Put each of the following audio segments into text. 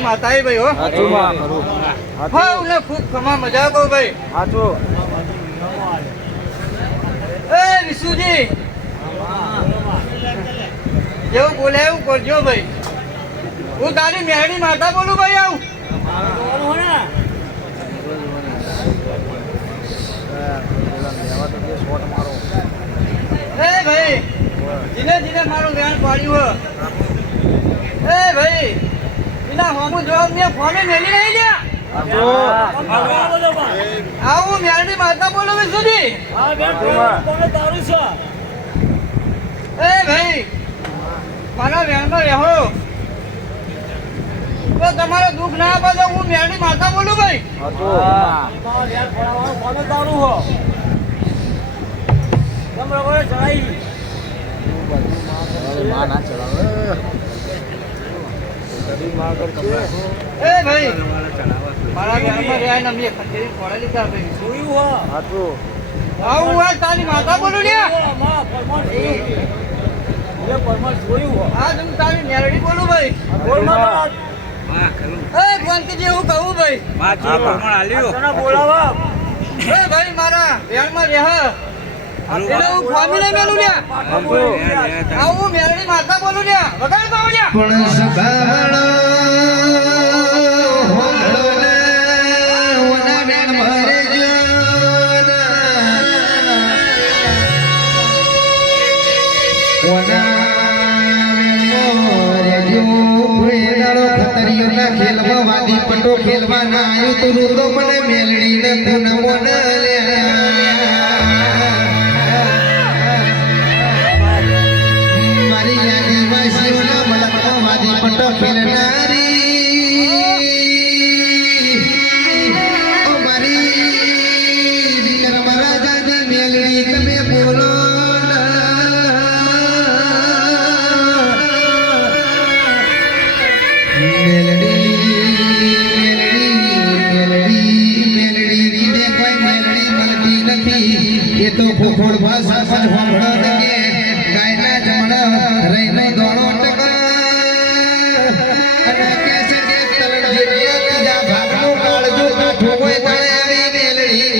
મેળી માતા ભાઈ હો હા ઉલે ખૂબ ખમા મજા કહો ભાઈ હાચું એ વિશુજી જેવું બોલે એવું કરજો ભાઈ હું તારી મેળી માતા બોલું ભાઈ આવું એ ભાઈ જીને જીને મારું વેણ પાડ્યું એ ભાઈ એના હોમું જવાબ મેં ફોને મેલી નહીં લ્યા આવું મેળની માતા બોલો સુધી એ ભાઈ મારા વેણમાં રહો તો તમારે દુઃખ ના આપે તો હું મેળની માતા બોલું ભાઈ એ ભાઈ મારા ઘરમાં રહ્યા ને મેં ખંડેરી ફોડે લીધા ભાઈ જોયું આવું વાત તારી માતા બોલું ને હા તમે તારી મેરડી બોલું ભાઈ એ શાંતિજી એવું કહું ભાઈ બોલાવા એ ભાઈ મારા વેણમાં રહ્યા એટલે હું ખામી નહીં મેલું લ્યા આવું મેરડી માતા બોલું લ્યા વગાડ પાવ લ્યા પણ સગાળો ખેલવા વાદી પટો ખેલવા ના આવ્યું તું તો મને મેલડી ને પૂનમો ન મારી આદિવાસીઓના મલકનો વાદી પટો ખેલનારી ઓ મારી વિક્રમ રાજાની મેલડી તમે બોલો તો ફોફોડ ભાષા સજ હોંભળો કે ગાયના જમણ રહીનો દોણો ટકા અને કેસે કે તલણ જેવી ત્રીજા ભાગનો કાળજો કાઠો હોય તાણે આવી મેલડી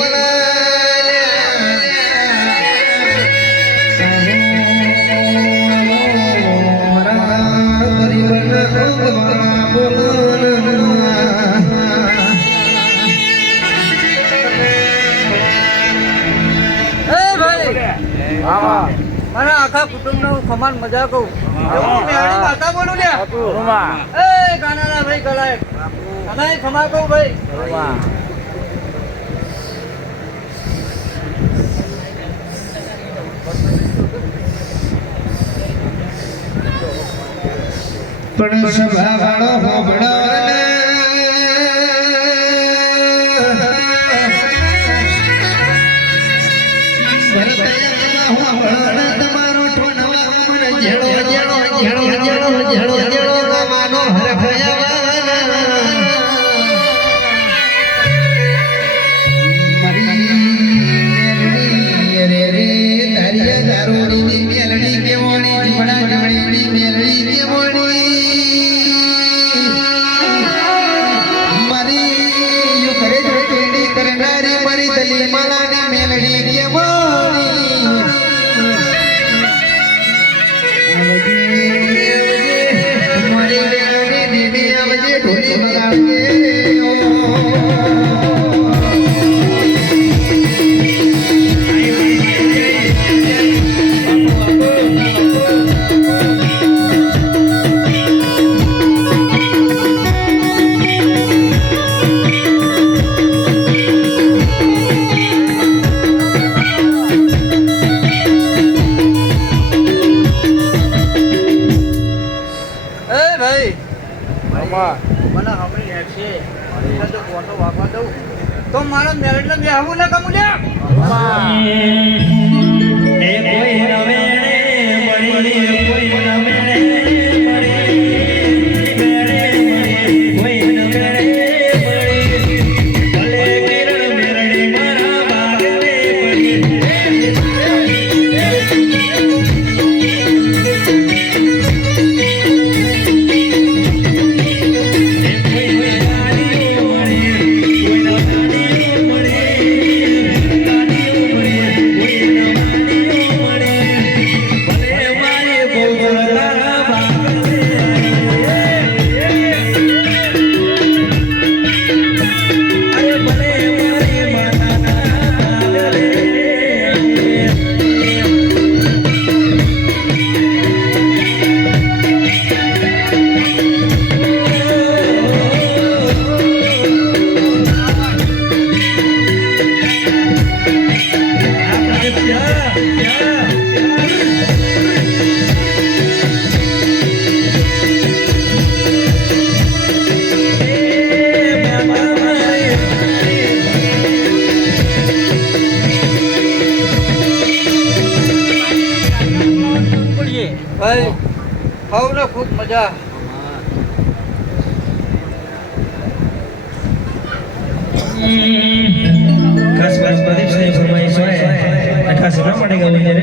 મારા આખા કુટુંબ નો ખમાન મજા કહું મેળી માતા બોલું લે એ ગાનાના ભાઈ ગલાય અને ખમા કહું ભાઈ પણ સભા વાળો હોબળો મને હમણી હેઠશે તો ફોટો વાગવા દઉં તો મારા મેરેજ ને આવું ના કમું લ્યા એ કોઈ નવે મળી કોઈ નવે ભાઈ ખાવને ખૂબ મજા ખાસ પ્રદીપની ફરમાઈશ હોય ખાસ ન પડેગા વગેરે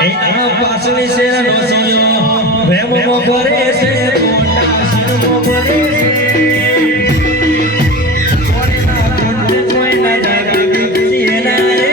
એ આ પાછલી શેરા નો સોયો પ્રેમો કરે છે મોટા શિરમો કરે છે કોઈના કોટે કોઈના જાગી જીના રે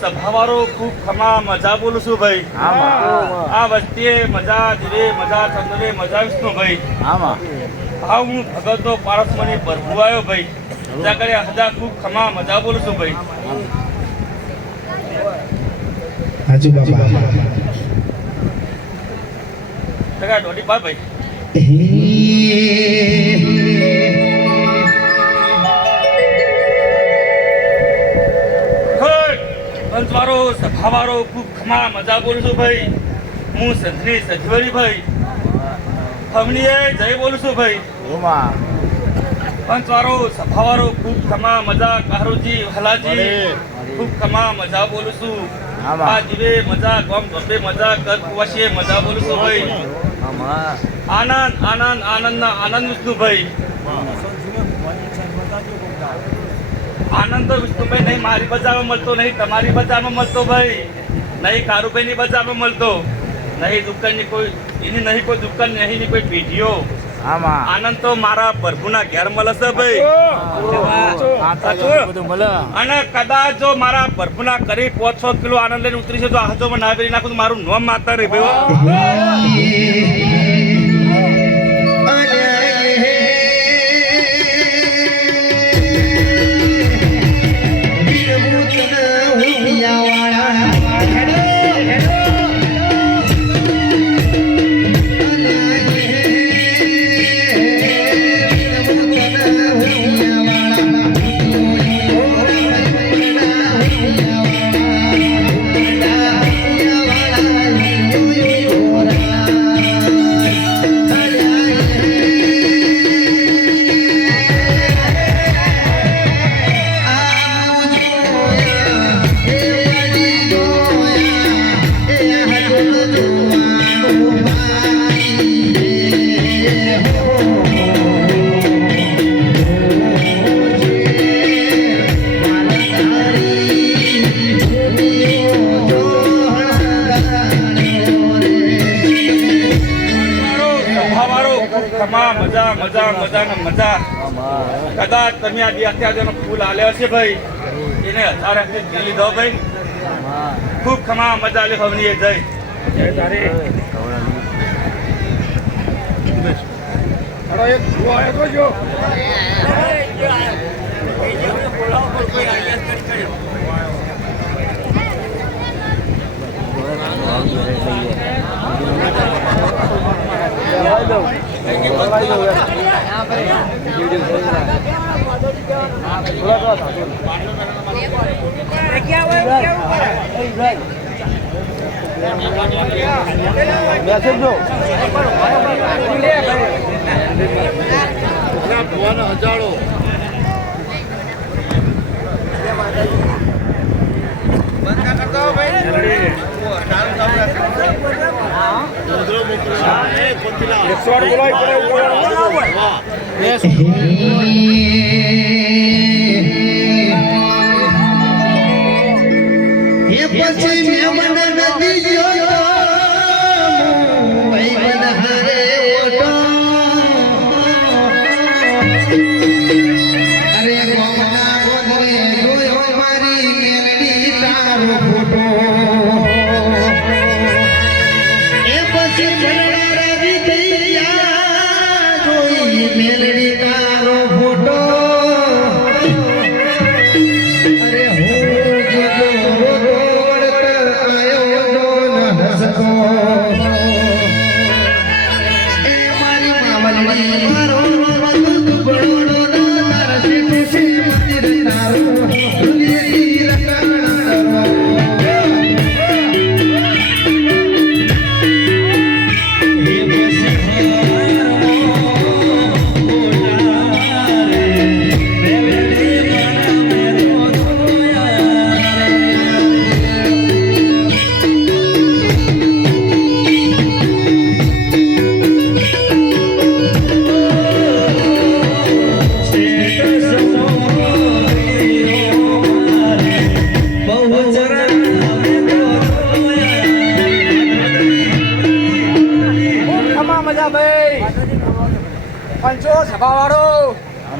સભાવાળો ખૂબ ખમા મજા બોલું છું ભાઈ આ વચ્ચે મજા ધીરે મજા ચંદ્રે મજા વિષ્ણુ ભાઈ હા હું ભગતો પારસમણી પ્રભુ આવ્યો ભાઈ મજા કરે હજા ખૂબ ખમા મજા બોલું છું ભાઈ હાજુ બાબા ટકા દોડી બા ભાઈ પંચવારો સભાવાળો ખૂબ ખમા મજા બોલું છું ભાઈ હું સંતની સજવરી ભાઈ હમણીએ જય બોલું છું ભાઈ પંચવારો સભાવાળો ખૂબ ખમા મજા કારુજી હલાજી ખૂબ ખમા મજા બોલું છું આ જીવે મજા ગમ ગમે મજા કર કુવાશીએ મજા બોલું છું ભાઈ આનંદ આનંદ આનંદના આનંદ વિષ્ણુ ભાઈ આનંદ તો વિષ્ણુભાઈ નહીં મારી બજારમાં મળતો નહીં તમારી બજારમાં મળતો ભાઈ નહીં કારુભાઈની બજારમાં મળતો નહીં દુકાનની કોઈ એની નહીં કોઈ દુકાન નહીં ની કોઈ પેઢીઓ આનંદ તો મારા પ્રભુના ઘેર મળશે ભાઈ અને કદાચ જો મારા પ્રભુના કરી 5-6 કિલો આનંદ લઈને ઉતરી છે તો હાજો માં ના નાખું તો મારું નામ માતા રે ભાઈ મજા મજા મજા ને મજા કદાચ તમે આ બે અત્યારે ફૂલ આલ્યો છે ભાઈ એને 1000 લીધો ભાઈ ખૂબ ખમા મજા લે હવની જય એ પછી મેમન નદી જોયો ભાઈ મન હારે ઓટો અરે ગોમના ગોદરે જોયો મારી મેલડી તારો ફોટો એ પછી જલડા રવિ થયા જોઈ મેલડી તારો ફોટો અરે હો પંચો સભાવાળો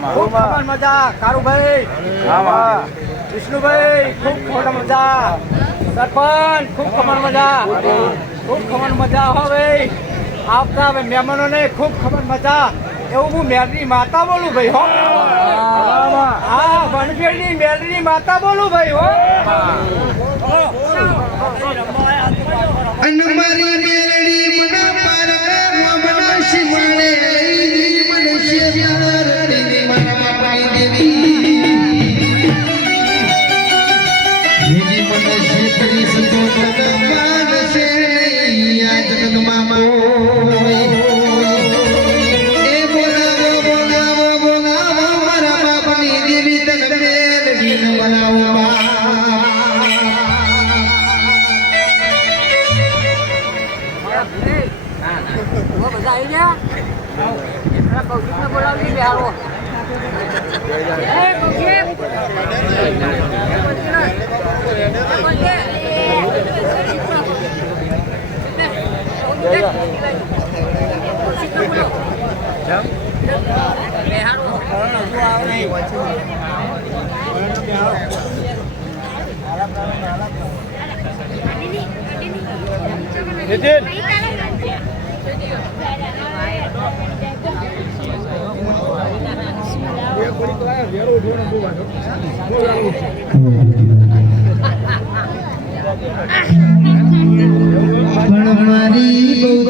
ખૂબ ખબર મજા કારુભાઈ વિષ્ણુભાઈ ખૂબ ખબર મજા સરપંચ ખૂબ ખબર મજા ખૂબ ખબર મજા હો ભાઈ આવતા મહેમાનોને ખૂબ ખબર મજા એવું હું મેલની માતા બોલું ભાઈ હો હા વનફેરની મેલની માતા બોલું ભાઈ હો અને મારી મેલડી મના પારે મના શિવાળે મનુષ્ય પ્યાર દેવી મારા બાપાની દેવી દેવી મનુષ્ય કરી સતો ભગવાન છે નહીં આ જગતમાં કોઈ એ બોલાવો બોલાવો બોલાવો મારા બાપાની દેવી તને મેલડી બનાવો બધા આવી ગયા કૌશિકને બોલાવી બિહારો મારી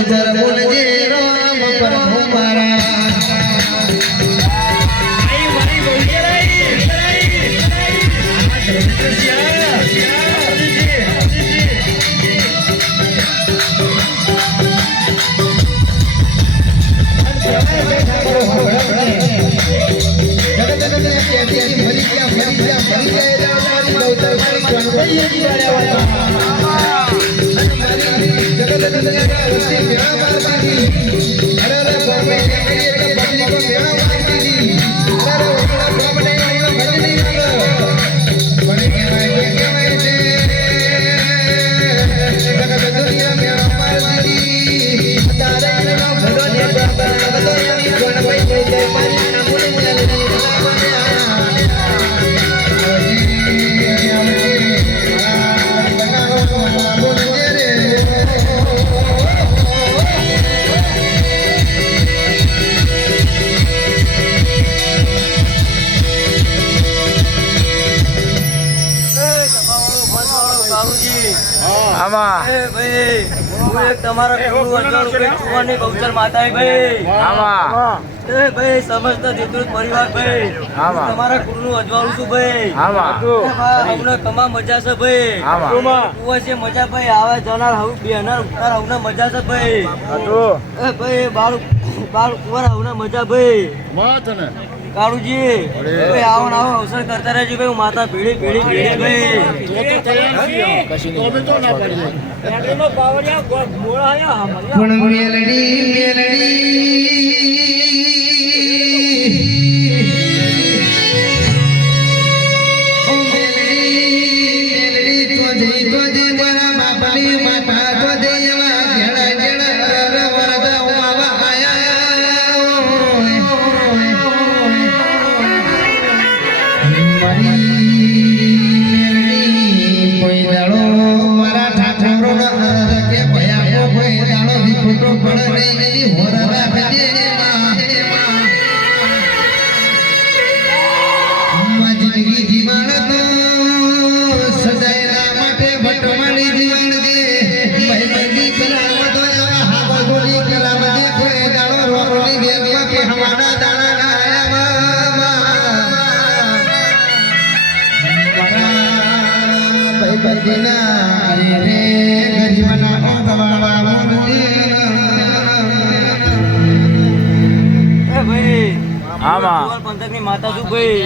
જર બોલજે રામ પ્રભુ મારા તમારા ગૌચર માતા ભાઈ ભાઈ સમસ્ત જેતૃત પરિવાર ભાઈ તમારા કુળનું અજવાળું છું ભાઈ અમને કમા મજા છે ભાઈ કુવા છે મજા ભાઈ આવે જનાર હવ બેનાર ઉતાર હવને મજા છે ભાઈ ભાઈ બાર કુવાર હવને મજા ભાઈ કાળુજી ભાઈ આવો આવો અવસર કરતા રહેજો ભાઈ હું માતા ભીડી ભાઈ પણ મેલડી પંથકની માતા છું ભાઈ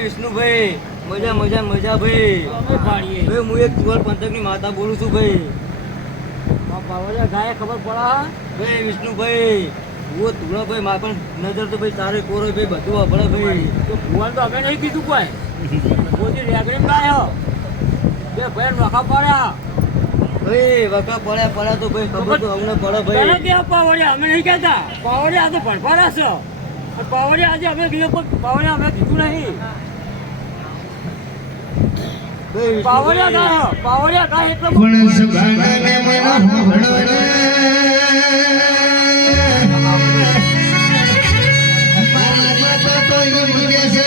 વિષ્ણુભાઈ મજા મજા મજા ભાઈ હું એક ચુવાલ પંથકની માતા બોલું છું ભાઈ ગાય ખબર પડા ભાઈ વિષ્ણુભાઈ હું તુળા ભાઈ માર પણ નજર તો ભાઈ તારે કોરો ભાઈ બધું વાપરે ભાઈ તો ભુવન તો અમે નહીં કીધું કોઈ રેગડી ગાય બે ભાઈ વખા પડ્યા ભાઈ વખા પડ્યા તો ભાઈ ખબર તો અમને પડે ભાઈ ક્યાં પાવડિયા અમે નહીં કહેતા પાવડિયા તો ભણપાડા છે પાવડિયા આજે અમે કીધું પાવડિયા અમે કીધું નહીં પાવડિયા કાય એટલે પણ સબાને મન હોડો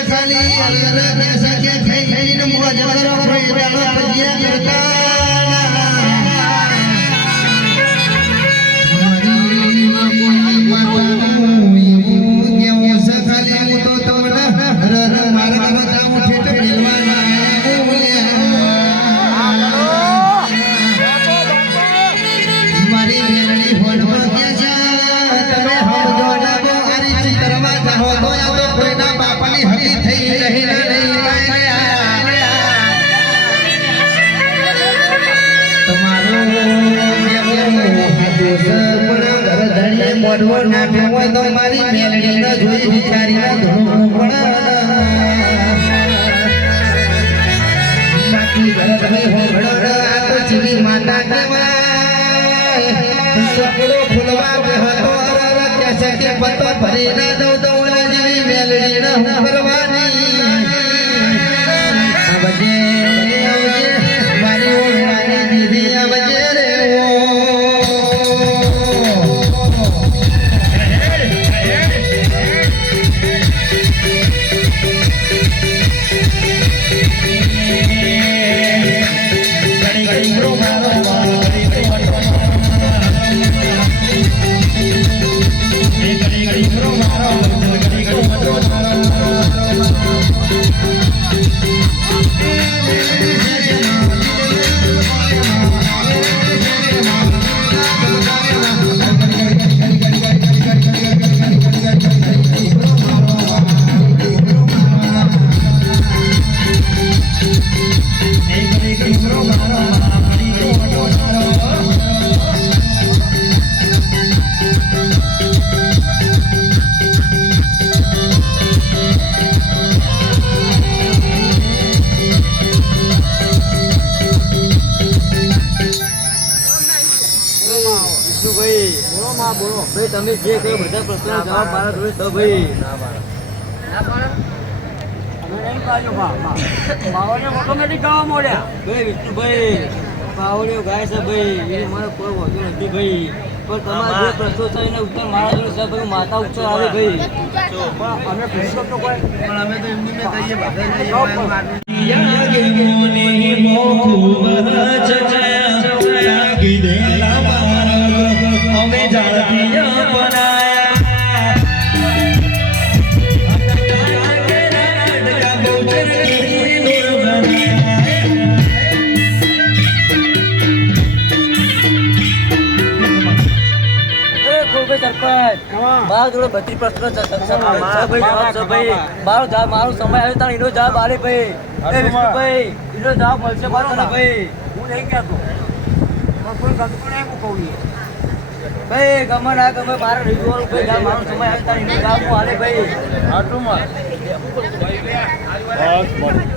ખાલી અલગ સકે થઈને મોજ કરો ભજ્યા કરતા મોઢવો નાખ્યો હોય તો મારી મેલડી ન જોઈ વિચારીને ધોળું બાકી ભરત ભાઈ હોગડો આ તો જીવી માતા કહેવાય સકડો ફૂલવા બેહતો કેસે કે પત્તો ભરી ના દઉં તો ઓલા જેવી મેલડી ન હું કરવાની આવજે મારી ઓળવાની દીદી આવજે રે મારો વિષ્ણુભાઈ બોલો માં બોલો ભાઈ તમે જે કહ્યું બધા પ્રશ્નોનો જવાબ મારા જોડે છે ભાઈ ઓટોમેટિક ગાવા મોડ્યા ભાઈ વિષ્ણુભાઈ પાવડીઓ ગાય છે ભાઈ એ મારો કોઈ વાંધો નથી ભાઈ પણ તમારા જે પ્રશ્નો છે એના ઉત્તર મારા જોડે છે ભાઈ માતા ઉત્તર આવે ભાઈ અમે પૂછતો તો કોઈ પણ અમે તો એમની મેં કહીએ બધા મારા જોડે બધી પ્રશ્નો છે મારો જવાબ મારો સમય આવે તારે એનો જવાબ આલે ભાઈ વિષ્ણુભાઈ એનો જવાબ મળશે મારો ભાઈ હું નહીં કહેતો પણ કોઈ ગમતું નહીં હું કહું ભાઈ ગમે ના ગમે મારે રીઝવાનું ભાઈ મારો સમય આવે તારે એનો જવાબ હું આલે ભાઈ બસ